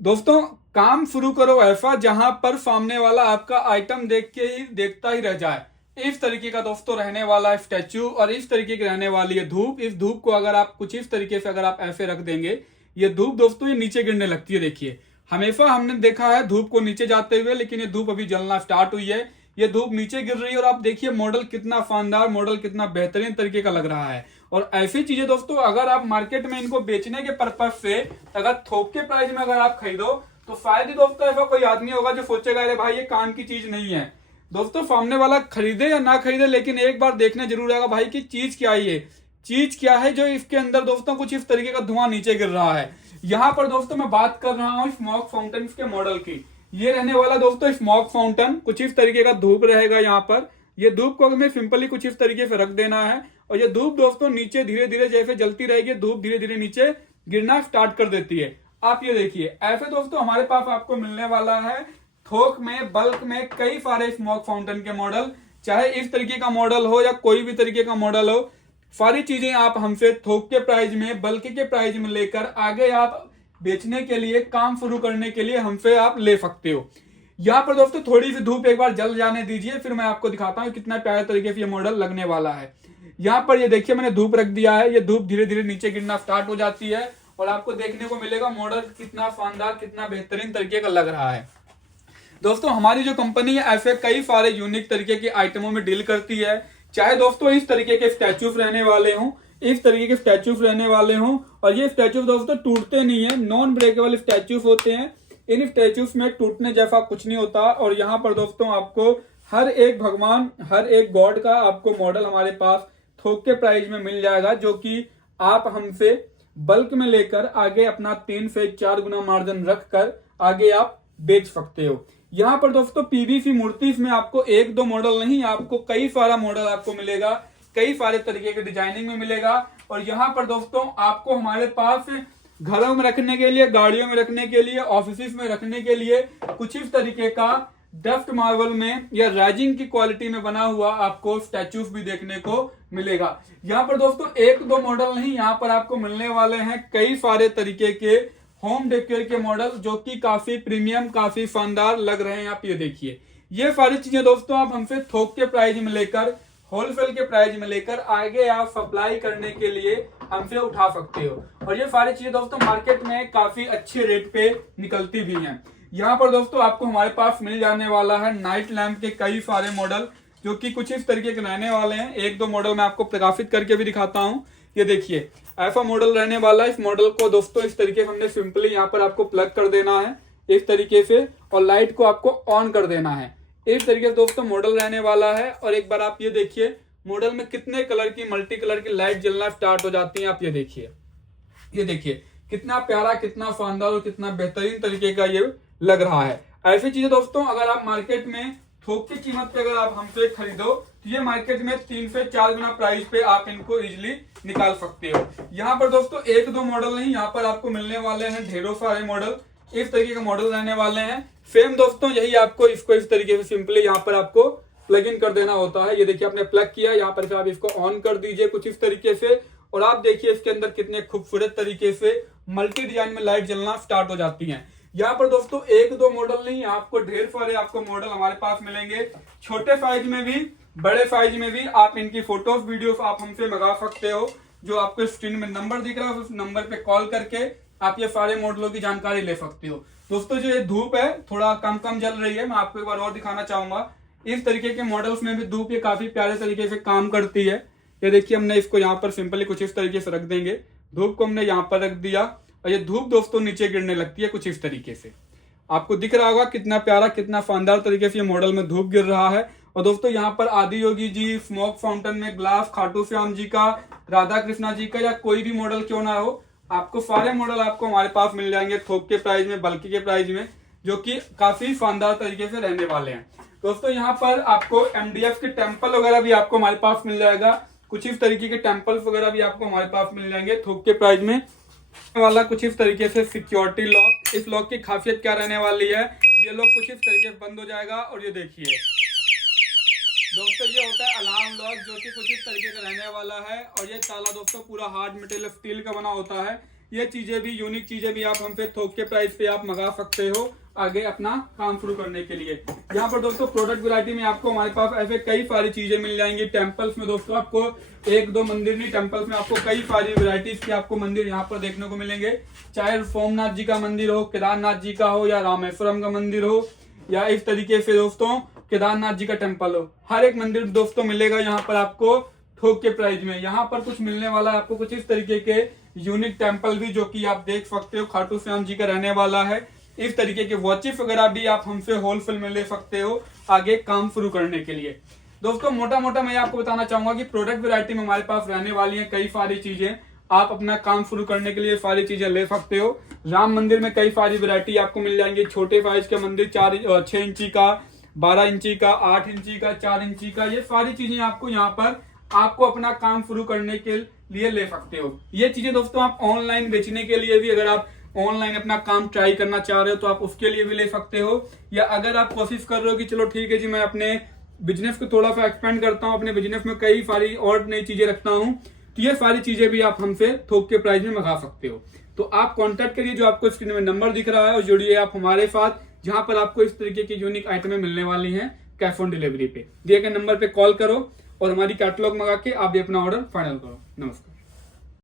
दोस्तों, काम शुरू करो ऐसा जहां पर सामने वाला आपका आइटम देख के ही देखता ही रह जाए। इस तरीके का दोस्तों रहने वाला स्टैचू और इस तरीके की रहने वाली है धूप। इस धूप को अगर आप कुछ इस तरीके से अगर आप ऐसे रख देंगे, ये धूप दोस्तों ये नीचे गिरने लगती है। देखिए, हमेशा हमने देखा है धूप को नीचे जाते हुए, लेकिन ये धूप अभी जलना स्टार्ट हुई है। ये धूप नीचे गिर रही है और आप देखिए मॉडल कितना शानदार, मॉडल कितना बेहतरीन तरीके का लग रहा है। और ऐसी चीजें दोस्तों अगर आप मार्केट में इनको बेचने के पर्पज से अगर थोक के प्राइस में अगर आप खरीदो तो शायद ही दोस्तों ऐसा कोई आदमी होगा जो सोचेगा अरे भाई ये काम की चीज नहीं है। दोस्तों, सामने वाला खरीदे या ना खरीदे, लेकिन एक बार देखने जरूर आएगा भाई कि चीज क्या है, ये चीज क्या है जो इसके अंदर दोस्तों कुछ इस तरीके का धुआं नीचे गिर रहा है। यहाँ पर दोस्तों मैं बात कर रहा हूँ स्मोक फाउंटेन के मॉडल की। ये रहने वाला दोस्तों स्मोक फाउंटेन, कुछ इस तरीके का धूप रहेगा यहाँ पर। ये धूप को हमें सिंपली कुछ इस तरीके से रख देना है और ये धूप दोस्तों नीचे धीरे धीरे जैसे जलती रहेगी, धूप धीरे धीरे नीचे गिरना स्टार्ट कर देती है। आप ये देखिए, ऐसे दोस्तों हमारे पास आपको मिलने वाला है थोक में, बल्क में कई सारे स्मोक फाउंटेन के मॉडल। चाहे इस तरीके का मॉडल हो या कोई भी तरीके का मॉडल हो, सारी चीजें आप हमसे थोक के प्राइस में, बल्क के प्राइस में लेकर आगे आप बेचने के लिए, काम शुरू करने के लिए हमसे आप ले सकते हो। यहाँ पर दोस्तों थोड़ी सी धूप एक बार जल जाने दीजिए, फिर मैं आपको दिखाता हूँ कितना प्यारे तरीके से ये मॉडल लगने वाला है। यहाँ पर ये देखिए मैंने धूप रख दिया है, ये धूप धीरे धीरे नीचे गिरना स्टार्ट हो जाती है और आपको देखने को मिलेगा मॉडल कितना शानदार, कितना बेहतरीन तरीके का लग रहा है। दोस्तों, हमारी जो कंपनी है ऐसे कई सारे यूनिक तरीके के आइटमों में डील करती है। चाहे दोस्तों इस तरीके के स्टैचूज रहने वाले हों, इस तरीके के स्टैचूज रहने वाले हों, और ये स्टैचूज दोस्तों टूटते नहीं है, नॉन ब्रेकेबल स्टैचूज होते हैं। इन स्टैचूज में टूटने जैसा कुछ नहीं होता। और यहाँ पर दोस्तों आपको हर एक भगवान, हर एक गॉड का आपको मॉडल हमारे पास थोक के प्राइस में मिल जाएगा, जो कि आप हमसे बल्क में लेकर आगे अपना 3 से 4 गुना मार्जिन रखकर आगे आप बेच सकते हो। यहाँ पर दोस्तों पीवीसी मूर्ति में आपको एक दो मॉडल नहीं, आपको कई सारा मॉडल आपको मिलेगा, कई सारे तरीके के डिजाइनिंग में मिलेगा। और यहाँ पर दोस्तों आपको हमारे पास घरों में रखने के लिए, गाड़ियों में रखने के लिए, ऑफिस में रखने के लिए कुछ इस तरीके का डस्ट मार्बल में या राइजिंग की क्वालिटी में बना हुआ आपको स्टैचूज भी देखने को मिलेगा। यहाँ पर दोस्तों एक दो मॉडल नहीं, यहाँ पर आपको मिलने वाले हैं कई सारे तरीके के होम डेकोर के मॉडल, जो कि काफी प्रीमियम, काफी शानदार लग रहे हैं। आप ये देखिए, ये सारी चीजें दोस्तों आप हमसे थोक के प्राइस में लेकर, होलसेल के प्राइस में लेकर आगे आप सप्लाई करने के लिए हमसे उठा सकते हो। और ये सारी चीजें दोस्तों मार्केट में काफी अच्छे रेट पे निकलती भी हैं। यहाँ पर दोस्तों आपको हमारे पास मिल जाने वाला है नाइट लैंप के कई सारे मॉडल, जो कि कुछ इस तरीके के रहने वाले हैं। एक दो मॉडल मैं आपको प्रकाशित करके भी दिखाता हूँ। ये देखिए, ऐसा मॉडल रहने वाला है। इस मॉडल को दोस्तों इस तरीके से हमने सिंपली यहाँ पर आपको प्लग कर देना है इस तरीके से, और लाइट को आपको ऑन कर देना है। इस तरीके से दोस्तों मॉडल रहने वाला है। और एक बार आप ये देखिए, मॉडल में कितने कलर की, मल्टी कलर की लाइट जलना स्टार्ट हो जाती है। आप ये देखिए कितना प्यारा, कितना शानदार और कितना बेहतरीन तरीके का ये लग रहा है। ऐसी चीजें दोस्तों अगर आप मार्केट में थोक की कीमत पे अगर आप हमसे खरीदो तो ये मार्केट में 3 से 4 गुना प्राइस पे आप इनको इजिली निकाल सकते हो। यहाँ पर दोस्तों एक दो मॉडल नहीं, यहाँ पर आपको मिलने वाले हैं ढेरों सारे मॉडल। इस तरीके के मॉडल रहने वाले हैं। सेम दोस्तों यही आपको इसको इस तरीके से सिंपली यहाँ पर आपको प्लग इन कर देना होता है। ये देखिए आपने प्लग किया, यहाँ पर आप इसको ऑन कर दीजिए कुछ इस तरीके से, और आप देखिए इसके अंदर कितने खूबसूरत तरीके से मल्टी डिजाइन में लाइट जलना स्टार्ट हो जाती हैं। यहाँ पर दोस्तों एक दो मॉडल नहीं, आपको ढेर सारे आपको मॉडल हमारे पास मिलेंगे, छोटे साइज में भी, बड़े साइज में भी। आप इनकी फोटोज, वीडियोस आप हमसे मंगा सकते हो। जो आपको स्क्रीन में नंबर दिख रहा है उस नंबर पे कॉल करके आप ये सारे मॉडलों की जानकारी ले सकते हो। दोस्तों जो ये धूप है थोड़ा कम कम जल रही है, मैं आपको एक बार और दिखाना चाहूंगा। इस तरीके के मॉडल्स में भी धूप ये काफी प्यारे तरीके से काम करती है। ये देखिए, हमने इसको यहाँ पर सिंपली कुछ इस तरीके से रख देंगे, धूप को हमने यहाँ पर रख दिया और ये धूप दोस्तों नीचे गिरने लगती है कुछ इस तरीके से। आपको दिख रहा होगा कितना प्यारा, कितना शानदार तरीके से ये मॉडल में धूप गिर रहा है। और दोस्तों यहाँ पर आदि योगी जी, स्मोक फाउंटेन में ग्लास, खाटू श्याम जी का, राधा कृष्णा जी का, या कोई भी मॉडल क्यों ना हो, आपको सारे मॉडल आपको हमारे पास मिल जाएंगे थोक के प्राइस में, बल्कि के प्राइस में, जो कि काफी शानदार तरीके से रहने वाले हैं। दोस्तों यहाँ पर आपको एमडीएफ के टेम्पल वगैरह भी आपको हमारे पास मिल जाएगा। कुछ इस तरीके के टेम्पल्स वगैरह भी आपको हमारे पास मिल जाएंगे थोक के प्राइस में वाला। कुछ इस तरीके से सिक्योरिटी लॉक, इस लॉक की खासियत क्या रहने वाली है, ये लॉक कुछ इस तरीके से बंद हो जाएगा। और ये देखिए दोस्तों, ये होता है अलार्म लॉक, जो कि कुछ इस तरीके का रहने वाला है। और ये ताला दोस्तों पूरा हार्ड मटेरियल स्टील का बना होता है। ये चीजें भी, यूनिक चीजें भी आप हमसे थोक के प्राइस पे आप मंगा सकते हो आगे अपना काम शुरू करने के लिए। यहाँ पर दोस्तों प्रोडक्ट वैरायटी में आपको हमारे पास ऐसे कई सारी चीजें मिल जाएंगी। टेम्पल्स में दोस्तों आपको एक दो मंदिर नहीं, टेम्पल्स में आपको कई सारी वैरायटीज के आपको मंदिर यहाँ पर देखने को मिलेंगे। चाहे सोमनाथ जी का मंदिर हो, केदारनाथ जी का हो, या रामेश्वरम का मंदिर हो, या इस तरीके से दोस्तों केदारनाथ जी का टेम्पल हो, हर एक मंदिर दोस्तों मिलेगा यहाँ पर आपको थोक के प्राइस में। यहाँ पर कुछ मिलने वाला है आपको कुछ इस तरीके के यूनिक टेम्पल भी, जो कि आप देख सकते हो खाटू श्याम जी का रहने वाला है। इस तरीके के वॉचेस वगैरह भी आप हमसे होलसेल में ले सकते हो आगे काम शुरू करने के लिए। दोस्तों मोटा मोटा मैं आपको बताना चाहूंगा कि प्रोडक्ट वैरायटी में हमारे पास रहने वाली है कई सारी चीजें। आप अपना काम शुरू करने के लिए सारी चीजें ले सकते हो। राम मंदिर में कई सारी वैरायटी आपको मिल जाएंगी। छोटे साइज के मंदिर 6 इंची का, 12 इंची का, 8 इंची का, 4 इंची का, ये सारी चीजें आपको यहाँ पर आपको अपना काम शुरू करने के लिए ले सकते हो। ये चीजें दोस्तों आप ऑनलाइन बेचने के लिए भी, अगर आप ऑनलाइन अपना काम ट्राई करना चाह रहे हो तो आप उसके लिए भी ले सकते हो। या अगर आप कोशिश कर रहे हो कि चलो ठीक है जी, मैं अपने बिजनेस को थोड़ा सा एक्सपेंड करता हूँ, अपने बिजनेस में कई सारी और नई चीजें रखता हूँ, तो ये सारी चीजें भी आप हमसे थोक के प्राइस में मंगा सकते हो। तो आप कॉन्टैक्ट करिए, जो आपको स्क्रीन में नंबर दिख रहा है, और जुड़िए आप हमारे साथ, जहां पर आपको इस तरीके की यूनिक आइटमें मिलने वाली हैं कैश ऑन डिलीवरी पे। दिए गए नंबर पे कॉल करो और हमारी कैटलॉग मंगा के आप भी अपना ऑर्डर फाइनल करो। नमस्कार।